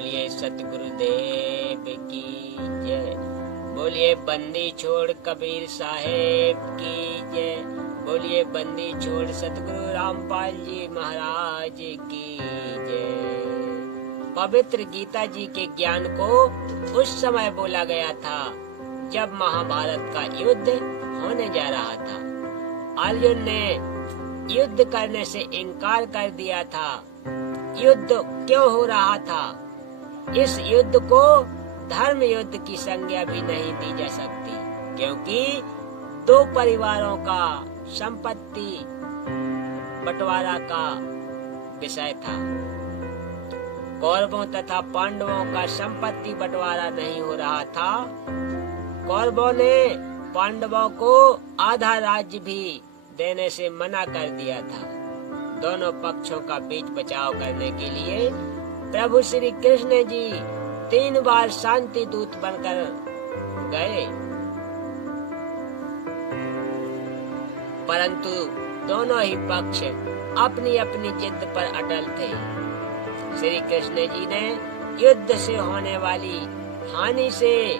बोलिए सतगुरुदेव की जय। बोलिए बंदी छोड़ कबीर साहेब की जय। बोलिए बंदी छोड़ सतगुरु रामपाल जी महाराज की जय। पवित्र गीता जी के ज्ञान को उस समय बोला गया था जब महाभारत का युद्ध होने जा रहा था। अर्जुन ने युद्ध करने से इनकार कर दिया था। युद्ध क्यों हो रहा था? इस युद्ध को धर्म युद्ध की संज्ञा भी नहीं दी जा सकती, क्योंकि दो परिवारों का संपत्ति बंटवारा का विषय था। कौरवों तथा पांडवों का संपत्ति बंटवारा नहीं हो रहा था। कौरवों ने पांडवों को आधा राज्य भी देने से मना कर दिया था। दोनों पक्षों का बीच बचाव करने के लिए प्रभु श्री कृष्ण जी 3 बार शांति दूत बनकर गए, परंतु दोनों ही पक्ष अपनी अपनी जिद पर अटल थे। श्री कृष्ण जी ने युद्ध से होने वाली हानि से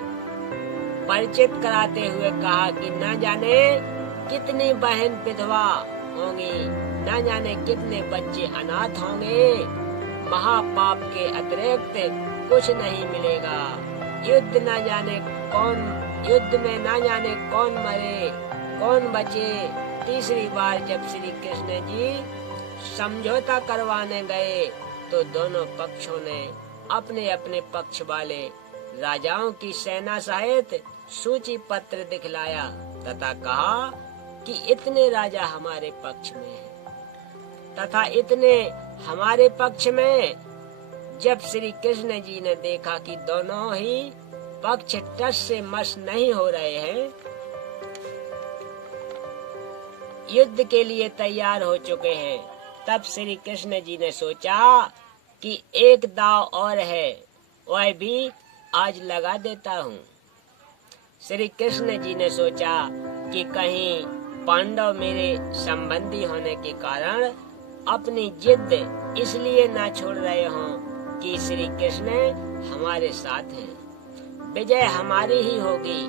परिचित कराते हुए कहा कि न जाने कितनी बहन विधवा होंगी, न जाने कितने बच्चे अनाथ होंगे। महापाप के अतिरिक्त कुछ नहीं मिलेगा। युद्ध में न जाने कौन मरे कौन बचे। तीसरी बार जब श्री कृष्ण जी समझौता करवाने गए तो दोनों पक्षों ने अपने अपने पक्ष वाले राजाओं की सेना सहित सूची पत्र दिखलाया तथा कहा कि इतने राजा हमारे पक्ष में हैं तथा इतने हमारे पक्ष में। जब श्री कृष्ण जी ने देखा कि दोनों ही पक्ष टस से मस नहीं हो रहे हैं, युद्ध के लिए तैयार हो चुके हैं, तब श्री कृष्ण जी ने सोचा कि एक दांव और है, वह भी आज लगा देता हूँ। श्री कृष्ण जी ने सोचा कि कहीं पांडव मेरे संबंधी होने के कारण अपनी जिद इसलिए ना छोड़ रहे हों कि श्री कृष्ण हमारे साथ हैं, विजय हमारी ही होगी,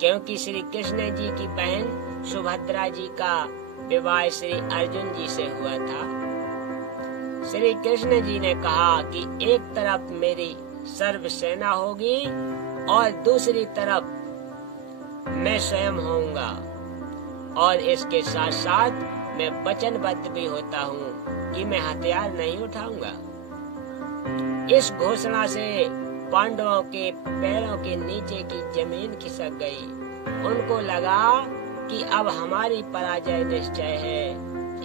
क्योंकि श्री कृष्ण जी की बहन सुभद्रा जी का विवाह श्री अर्जुन जी से हुआ था। श्री कृष्ण जी ने कहा कि एक तरफ मेरी सर्व सेना होगी और दूसरी तरफ मैं स्वयं होऊंगा, और इसके साथ साथ मैं वचनबद्ध भी होता हूँ कि मैं हथियार नहीं उठाऊंगा। इस घोषणा से पांडवों के पैरों के नीचे की जमीन खिसक गई। उनको लगा कि अब हमारी पराजय निश्चय है।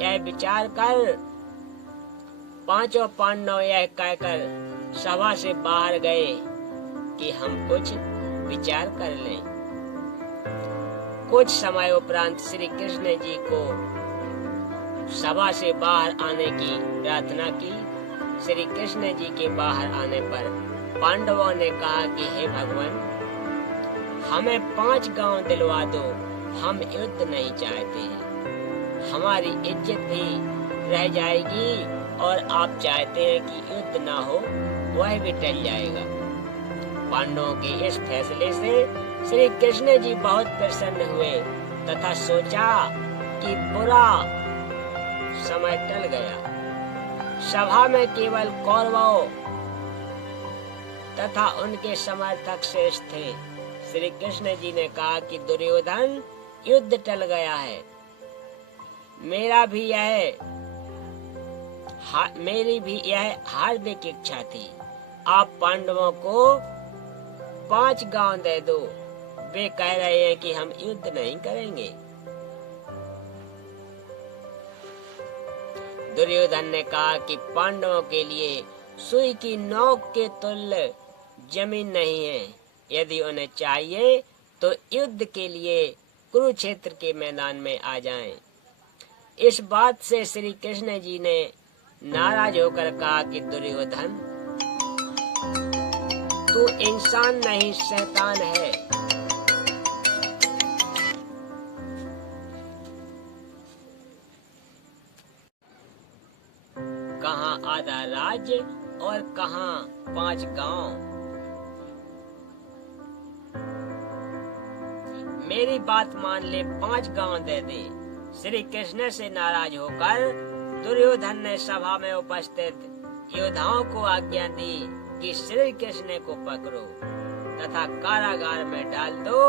यह विचार कर पांचों पांडव यह कहकर सभा से बाहर गए कि हम कुछ विचार कर लें। कुछ समय उपरांत श्री कृष्ण जी को सभा से बाहर आने की प्रार्थना की। श्री कृष्ण जी के बाहर आने पर पांडवों ने कहा कि हे भगवान, हमें 5 गांव दिलवा दो, हम युद्ध नहीं चाहते हैं। हमारी इज्जत भी रह जाएगी और आप चाहते हैं कि युद्ध ना हो, वह भी टल जाएगा। पांडवों के इस फैसले से श्री कृष्ण जी बहुत प्रसन्न हुए तथा सोचा कि बुरा समय टल गया। सभा में केवल कौरवों तथा उनके समर्थक शेष थे। श्री कृष्ण जी ने कहा कि दुर्योधन, युद्ध टल गया है। मेरी भी यह हार्दिक इच्छा थी। आप पांडवों को 5 गांव दे दो। वे कह रहे हैं कि हम युद्ध नहीं करेंगे। दुर्योधन ने कहा कि पांडवों के लिए सुई की नोक के तुल्य जमीन नहीं है। यदि उन्हें चाहिए तो युद्ध के लिए कुरुक्षेत्र के मैदान में आ जाएं। इस बात से श्री कृष्ण जी ने नाराज होकर कहा कि दुर्योधन, तू इंसान नहीं शैतान है। कहाँ आधा राज्य और कहाँ 5 गांव। मेरी बात मान ले, 5 गांव दे दे। श्री कृष्ण से नाराज होकर दुर्योधन ने सभा में उपस्थित योद्धाओं को आज्ञा दी कि श्री कृष्ण को पकड़ो तथा कारागार में डाल दो।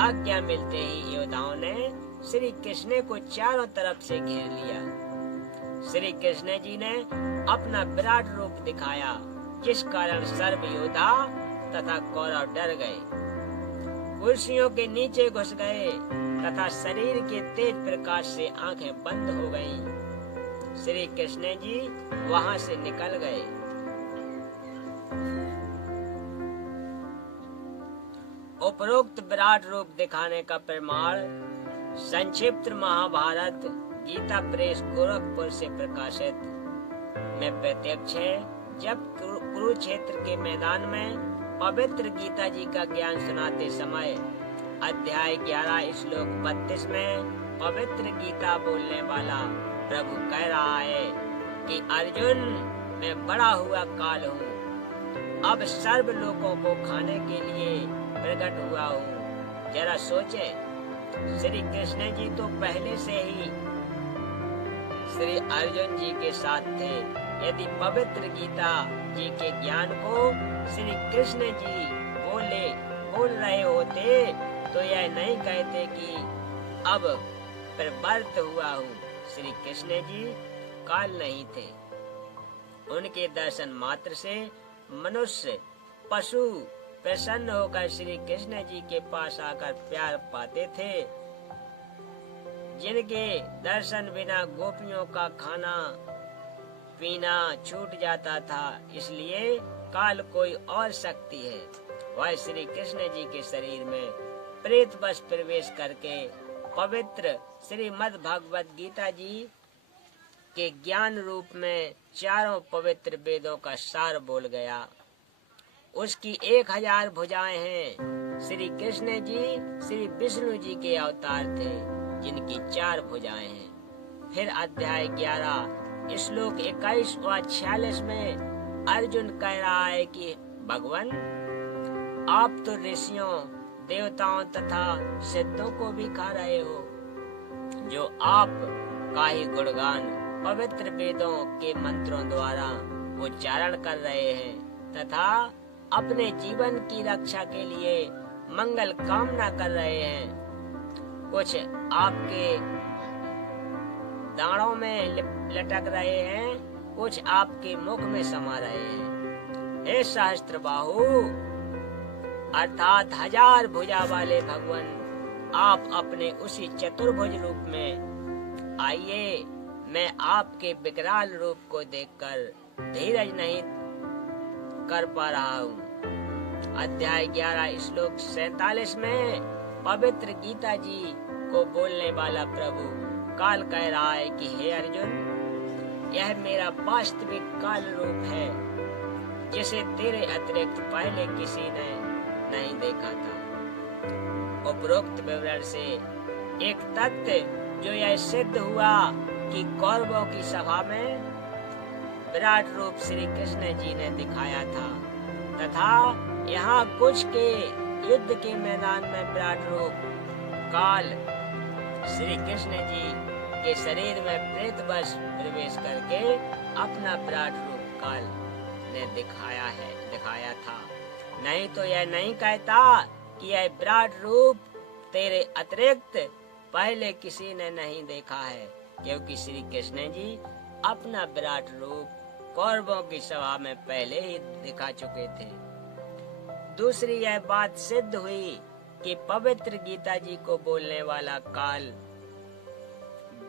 आज्ञा मिलते ही योद्धाओं ने श्री कृष्ण को चारों तरफ से घेर लिया। श्री कृष्ण जी ने अपना विराट रूप दिखाया, जिस कारण सर्व योद्धा तथा कौरव डर गए, कुर्सियों के नीचे घुस गए तथा शरीर के तेज प्रकाश से आंखें बंद हो गईं। श्री कृष्ण जी वहां से निकल गए। उपरोक्त विराट रूप दिखाने का प्रमाण संक्षिप्त महाभारत गीता प्रेस गोरखपुर से प्रकाशित में प्रत्यक्ष है। जब कुरुक्षेत्र के मैदान में पवित्र गीता जी का ज्ञान सुनाते समय अध्याय 11 श्लोक 32 में पवित्र गीता बोलने वाला प्रभु कह रहा है कि अर्जुन, मैं बड़ा हुआ काल हूँ, अब सर्व लोगों को खाने के लिए प्रकट हुआ हूँ। जरा सोचे, श्री कृष्ण जी तो पहले से ही श्री अर्जुन जी के साथ थे। यदि पवित्र गीता जी के ज्ञान को श्री कृष्ण जी बोल रहे होते तो यह नहीं कहते कि अब प्रवृत्त हुआ हूँ। श्री कृष्ण जी काल नहीं थे। उनके दर्शन मात्र से मनुष्य पशु प्रसन्न होकर श्री कृष्ण जी के पास आकर प्यार पाते थे। जिनके दर्शन बिना गोपियों का खाना पीना छूट जाता था, इसलिए काल कोई और शक्ति है। वह श्री कृष्ण जी के शरीर में प्रेत बस प्रवेश करके पवित्र श्रीमद् भगवत गीता जी के ज्ञान रूप में चारों पवित्र वेदों का सार बोल गया। उसकी 1000 भुजाएं हैं। श्री कृष्ण जी श्री विष्णु जी के अवतार थे, जिनकी 4 भुजाएं हैं। फिर अध्याय 11 श्लोक 21 व 46 में अर्जुन कह रहा है कि भगवान, आप तो ऋषियों देवताओं तथा सिद्धों को भी खा रहे हो, जो आप का ही गुणगान पवित्र वेदों के मंत्रों द्वारा उच्चारण कर रहे हैं तथा अपने जीवन की रक्षा के लिए मंगल कामना कर रहे हैं। कुछ आपके दाढ़ों में लटक रहे हैं, कुछ आपके मुख में समा रहे हैं। हे सहस्त्रबाहु अर्थात 1000 भुजा वाले भगवान, आप अपने उसी चतुर्भुज रूप में आइए। मैं आपके विकराल रूप को देखकर धीरज नहीं कर पा रहा हूँ। अध्याय 11 श्लोक 47 में पवित्र गीता जी को बोलने वाला प्रभु काल कह रहा है कि हे अर्जुन, यह मेरा वास्तविक काल रूप है, जिसे तेरे अतिरिक्त पहले किसी ने नहीं देखा था। उपरोक्त विवरण से एक तथ्य जो यह सिद्ध हुआ कि कौरवों की सभा में विराट रूप श्री कृष्ण जी ने दिखाया था तथा यहाँ कुछ के युद्ध के मैदान में विराट रूप काल श्री कृष्ण जी के शरीर में प्रेत बस प्रवेश करके अपना विराट रूप काल ने दिखाया था। नहीं तो यह नहीं कहता कि यह विराट रूप तेरे अतिरिक्त पहले किसी ने नहीं देखा है, क्योंकि श्री कृष्ण जी अपना विराट रूप कौरवों की सभा में पहले ही दिखा चुके थे। दूसरी यह बात सिद्ध हुई कि पवित्र गीता जी को बोलने वाला काल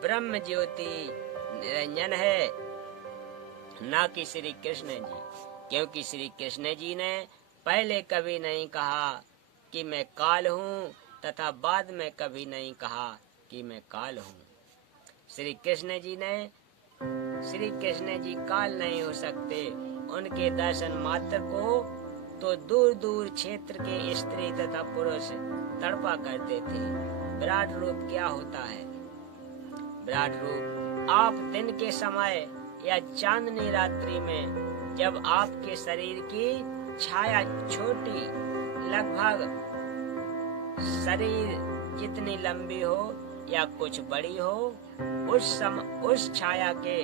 ब्रह्म ज्योति निरंजन है, न कि श्री कृष्ण जी, क्योंकि श्री कृष्ण जी ने पहले कभी नहीं कहा कि मैं काल हूँ तथा बाद में कभी नहीं कहा कि मैं काल हूँ। श्री कृष्ण जी काल नहीं हो सकते। उनके दर्शन मात्र को तो दूर दूर क्षेत्र के स्त्री तथा पुरुष तड़पा करते थे। विराट रूप क्या होता है? विराट रूप आप दिन के समय या चांदनी रात्रि में जब आपके शरीर की छाया छोटी, लगभग शरीर जितनी लंबी हो या कुछ बड़ी हो, उस छाया के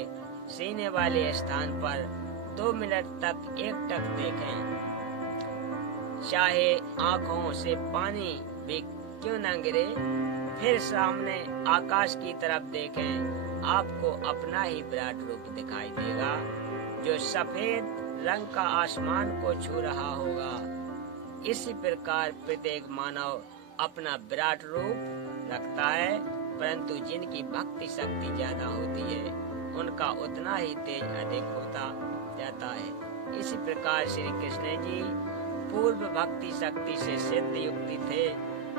सीने वाले स्थान पर 2 मिनट तक एकटक देखें। चाहे आंखों से पानी भी क्यों न गिरे, फिर सामने आकाश की तरफ देखें, आपको अपना ही विराट रूप दिखाई देगा जो सफेद रंग का आसमान को छू रहा होगा। इसी प्रकार प्रत्येक मानव अपना विराट रूप रखता है, परंतु जिनकी भक्ति शक्ति ज्यादा होती है उनका उतना ही तेज अधिक होता जाता है। इसी प्रकार श्री कृष्ण जी पूर्व भक्ति शक्ति से सिद्ध युक्ति थे।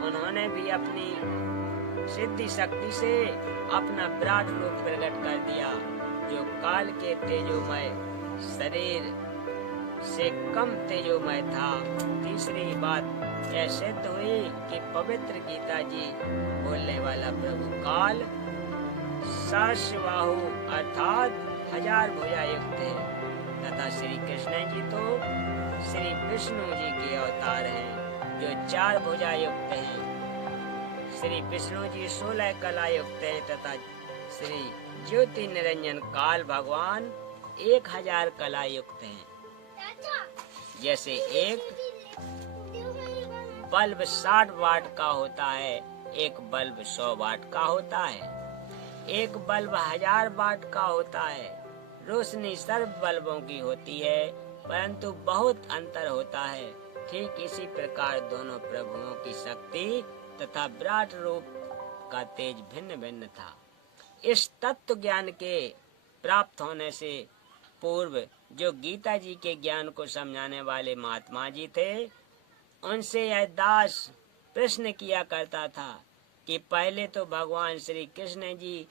उन्होंने भी अपनी सिद्धि शक्ति से अपना विराट रूप प्रकट कर दिया, जो काल के तेजोमय शरीर से कम तेजोमय था। तीसरी बात यह सिद्ध हुई कि पवित्र गीता जी बोलने वाला प्रभु काल सहस्रबाहु अर्थात 1000 भुजा युक्त है, तथा श्री कृष्ण जी तो श्री विष्णु जी के अवतार हैं जो 4 भुजा युक्त हैं। श्री विष्णु जी 16 कला युक्त हैं तथा श्री ज्योति निरंजन काल भगवान 1000 कला युक्त हैं। जैसे एक बल्ब 60 वाट का होता है, एक बल्ब 100 वाट का होता है, एक बल्ब 1000 वाट का होता है। रोशनी सर्व बल्बों की होती है, परंतु बहुत अंतर होता है। ठीक इसी प्रकार दोनों प्रभुओं की शक्ति तथा विराट रूप का तेज भिन्न भिन्न था। इस तत्व ज्ञान के प्राप्त होने से पूर्व जो गीता जी के ज्ञान को समझाने वाले महात्मा जी थे, उनसे यह दास प्रश्न किया करता था कि पहले तो भगवान श्री कृष्ण जी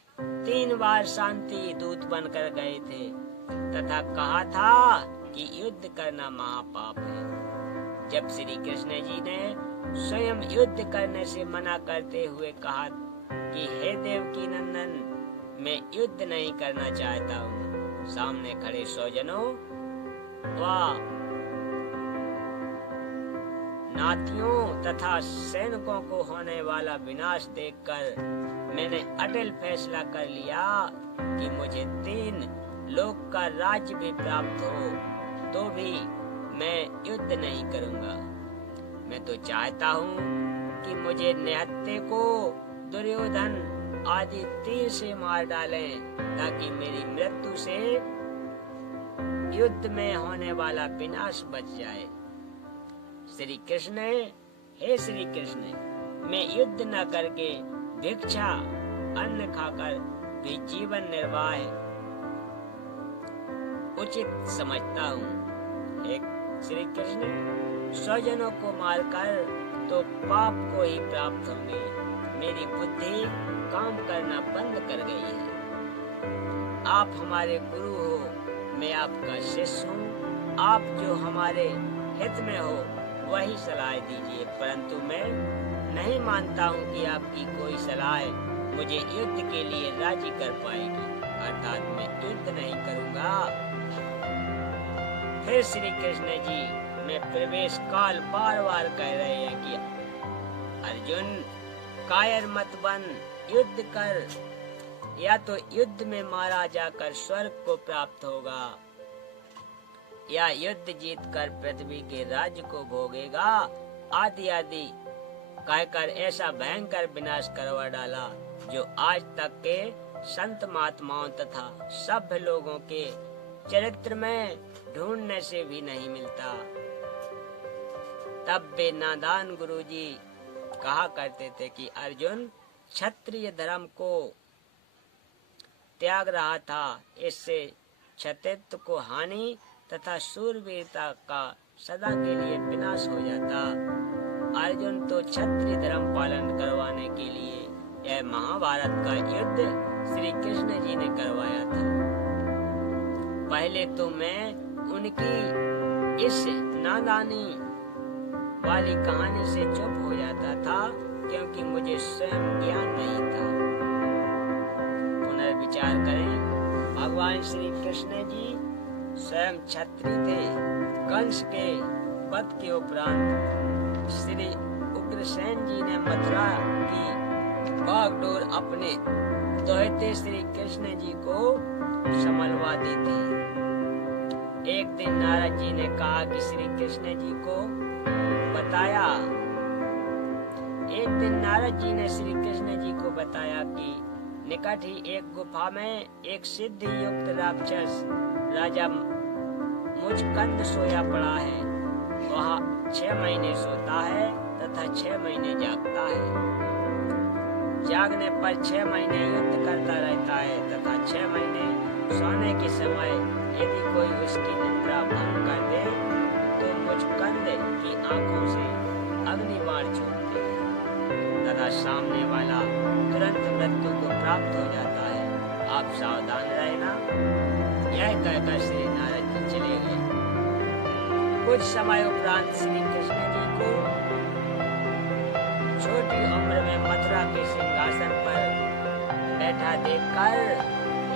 3 बार शांति दूत बनकर गए थे तथा कहा था कि युद्ध करना महापाप है। जब श्री कृष्ण जी ने स्वयं युद्ध करने से मना करते हुए कहा कि हे देवकी नंदन, मैं युद्ध नहीं करना चाहता हूँ, सामने खड़े स्वजनों व नातियों तथा सैनिकों को होने वाला विनाश देखकर मैंने अटल फैसला कर लिया कि मुझे 3 लोक का राज्य भी प्राप्त हो तो भी मैं युद्ध नहीं करूंगा। मैं तो चाहता हूँ कि मुझे निहत्थे को दुर्योधन आदि तीर से मार डालें, ताकि मेरी मृत्यु से युद्ध में होने वाला विनाश बच जाए। श्री कृष्ण, हे श्री कृष्ण, मैं युद्ध न करके भिक्षा अन्न खाकर भी जीवन निर्वाह उचित समझता हूँ। हे श्री कृष्ण, स्वजनों को मारकर तो पाप को ही प्राप्त होंगे। मेरी बुद्धि काम करना बंद कर गई है। आप हमारे गुरु हो, मैं आपका शिष्य हूँ। आप जो हमारे हित में हो वही सलाह दीजिए, परंतु मैं नहीं मानता हूँ कि आपकी कोई सलाह मुझे युद्ध के लिए राजी कर पाएगी, अर्थात मैं युद्ध नहीं करूँगा। फिर श्री कृष्ण जी में प्रवेश काल बार बार कह रहे हैं कि अर्जुन, कायर मत बन, युद्ध कर, या तो युद्ध में मारा जाकर स्वर्ग को प्राप्त होगा या युद्ध जीत कर पृथ्वी के राज्य को भोगेगा, आदि आदि कहकर ऐसा भयंकर विनाश करवा डाला जो आज तक के संत महात्माओं तथा सभ्य लोगों के चरित्र में ढूंढने से भी नहीं मिलता। तब वे नादान गुरुजी कहा करते थे कि अर्जुन क्षत्रिय धर्म को त्याग रहा था, इससे क्षत्रित्व को हानि तथा शूरवीरता का सदा के लिए विनाश हो जाता। अर्जुन तो क्षत्रिय धर्म पालन करवाने के लिए यह महाभारत का युद्ध श्री कृष्ण जी ने करवाया था। पहले तो मैं उनकी इस नादानी वाली कहानी से चुप हो जाता था, क्योंकि मुझे स्वयं ज्ञान नहीं था। पुनर्विचार करें, भगवान श्री कृष्ण जी स्वयं छत्री थे। कंस के वध के उपरांत श्री उग्रसेन जी ने मथुरा की बागडोर अपने दोहते श्री कृष्ण जी को संभलवा दी थी। एक दिन नारद जी ने कहा कि श्री कृष्ण जी को बताया कि निकट ही एक गुफा में एक सिद्धि युक्त राक्षस राजा मुचकंद सोया पड़ा है। वह 6 महीने सोता है तथा 6 महीने जागता है। जागने पर 6 महीने युद्ध करता रहता है तथा 6 महीने सोने के समय यदि कोई उसकी निद्रा भंग कर दे तो मुचकंद की आंखों से अग्निबाण छूटते हैं तथा सामने वाला तुरंत मृत्यु को प्राप्त हो जाता है। आप सावधान रहना। यह कहकर श्री नारद जी चले गए। कुछ समय उपरांत श्री कृष्ण जी को छोटी उम्र में मथुरा के सिंहासन पर बैठा देखकर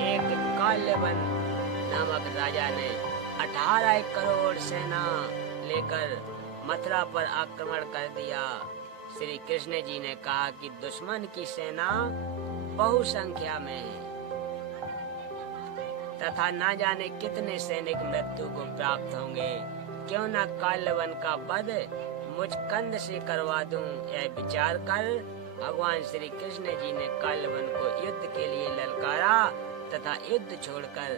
एक काल्यवन नामक राजा ने 18 करोड़ सेना लेकर मथुरा पर आक्रमण कर दिया। श्री कृष्ण जी ने कहा कि दुश्मन की सेना बहुसंख्या में है तथा न जाने कितने सैनिक मृत्यु को प्राप्त होंगे। क्यों न काल्यवन का वध मुचकंद से करवा दूं। यह विचार कर भगवान श्री कृष्ण जी ने काल्यवन को युद्ध के लिए ललकारा तथा युद्ध छोड़कर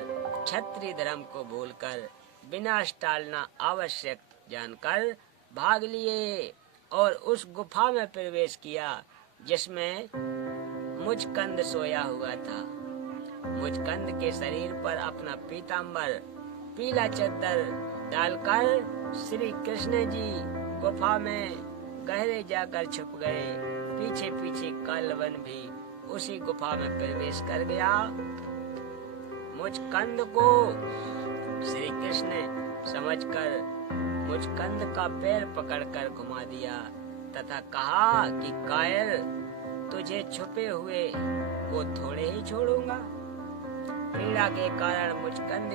क्षत्रिय धर्म को भूलकर विनाश टालना आवश्यक जानकर भाग लिए और उस गुफा में प्रवेश किया जिसमें मुचकंद सोया हुआ था। मुचकंद के शरीर पर अपना पीताम्बर पीला चद्दर डालकर श्री कृष्ण जी गुफा में गहरे जाकर छुप गए। पीछे पीछे काल्यवन भी उसी गुफा में प्रवेश कर गया। मुचकंद को श्री कृष्ण समझकर मुचकंद का पैर पकड़कर घुमा दिया तथा कहा कि कायर, तुझे छुपे हुए को थोड़े ही छोड़ूंगा। पीड़ा के कारण मुचकंद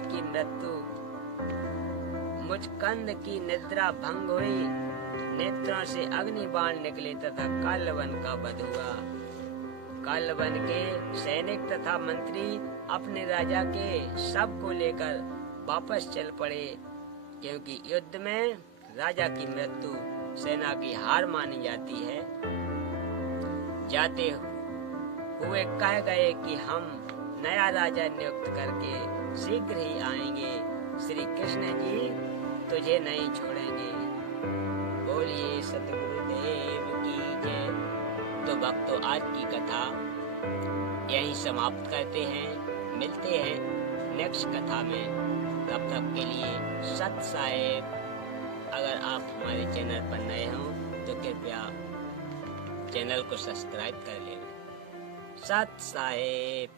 की निद्रा भंग हुई। नेत्रों से अग्निबाण निकले तथा काल्यवन का वध हुआ। काल्यवन के सैनिक तथा मंत्री अपने राजा के शव को लेकर वापस चल पड़े क्योंकि युद्ध में राजा की मृत्यु सेना की हार मानी जाती है। जाते हुए कह गए कि हम नया राजा नियुक्त करके शीघ्र ही आएंगे। श्री कृष्ण जी तुझे नहीं छोड़ेंगे। बोलिए सतगुरुदेव की जय। तो भक्तों, आज की कथा यहीं समाप्त करते हैं। मिलते हैं नेक्स्ट कथा में। तब तक के लिए सत साहेब। अगर आप हमारे चैनल पर नए हों तो कृपया चैनल को सब्सक्राइब कर लें। सत साहेब।